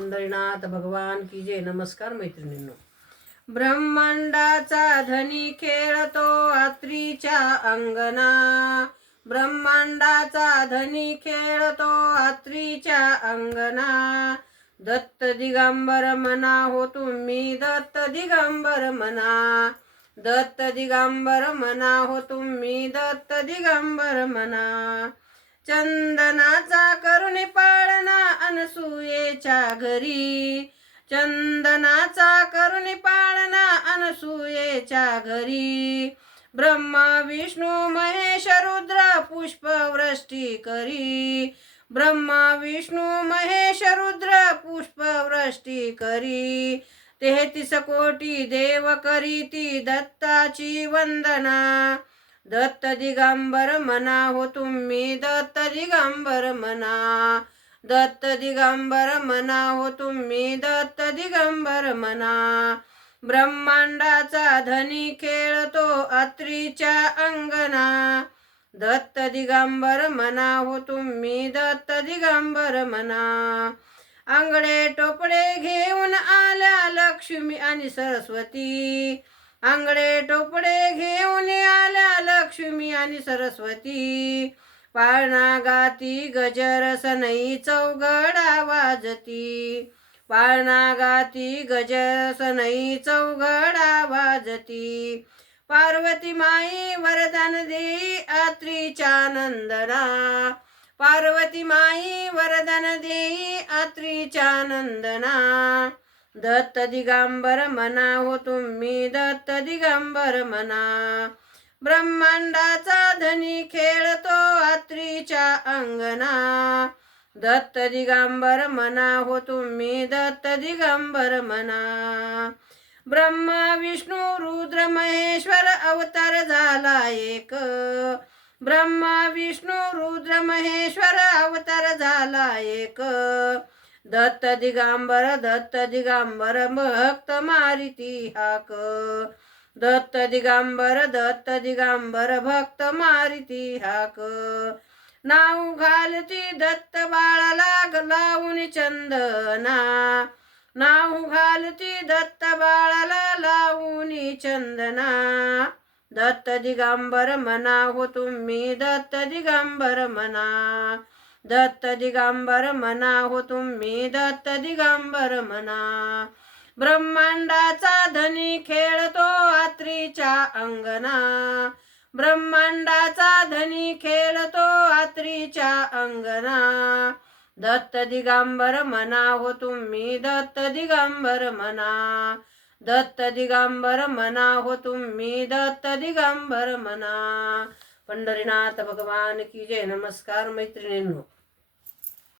पंढरीनाथ भगवान की जय. नमस्कार मैत्रिणींनो. ब्रह्मांडाचा धनी खेळतो आत्रीच्या अंगना. ब्रह्मांडाचा धनी खेळतो आत्रीच्या अंगना. दत्त दिगंबर म्हणा हो तुम्ही, दत्त दिगंबर म्हणा. दत्त दिगंबर म्हणा हो तुम्ही, दत्त दिगंबर म्हणा. चंदनाचा करुणी पाळणा अनसुयेच्या घरी. चंदनाचा करुणी पाळणा अनसुयेच्या घरी. ब्रह्मा विष्णू महेश रुद्र पुष्पवृष्टी करी. ब्रह्मा विष्णू महेश रुद्र पुष्पवृष्टी करी. 33 कोटी देव करीती दत्ताची वंदना. दत्त दिगंबर म्हणा हो तुम्ही, दत्त दिगंबर म्हणा. दत्त दिगंबर म्हणा हो तुम्ही, दत्त दिगंबर म्हणा. ब्रह्मांडाचा धनी खेळतो आत्रीच्या अंगना. दत्त दिगंबर म्हणा हो तुम्ही, दत्त दिगंबर म्हणा. आंगडे टोपडे घेऊन आल्या लक्ष्मी आणि सरस्वती. आंगडे टोपडे घेऊन आल्या लक्ष्मी आणि सरस्वती. पाळणा गाती गजर सनई चौघडा वाजती. पाळणा गाती गजर सनई चौघडा वाजती. पार्वती माई वरदान देई आत्रीच्या नंदना. पार्वती माई वरदान देई आत्रीच्या नंदना. दत्त दिगंबर म्हणा हो तुम्ही, दत्त दिगंबर म्हणा. ब्रह्मांडाचा धनी खेळतो आत्रीच्या अंगना. दत्त दिगंबर म्हणा हो तुम्ही, दत्त दिगंबर म्हणा. ब्रह्मा विष्णू रुद्र महेश्वर अवतार झाला एक. ब्रह्मा विष्णू रुद्र महेश्वर अवतार झाला एक. दत्त दिगंबर दत्त दिगंबर भक्त मारिती हाक. दत्त दिगंबर भक्त मारिती हाक. नाव घालती दत्त बाळाला लावून चंदना. नाव घालती दत्त बाळाला लावून चंदना. दत्त दिगंबर म्हणा हो तुम्ही, दत्त दिगंबर म्हणा. दत्त दिगंबर म्हणा हो तुम्ही, दत्त दिगंबर म्हणा. ब्रह्मांडाचा धनी खेळतो आत्रीच्या अंगना. ब्रह्मांडाचा धनी खेळतो आत्रीच्या अंगना. दत्त दिगंबर म्हणा हो तुम्ही, दत्त दिगंबर म्हणा. दत्त दिगंबर म्हणा हो तुम्ही, दत्त दिगंबर म्हणा. पंढरीनाथ भगवान की जय. नमस्कार मैत्रिणींनो.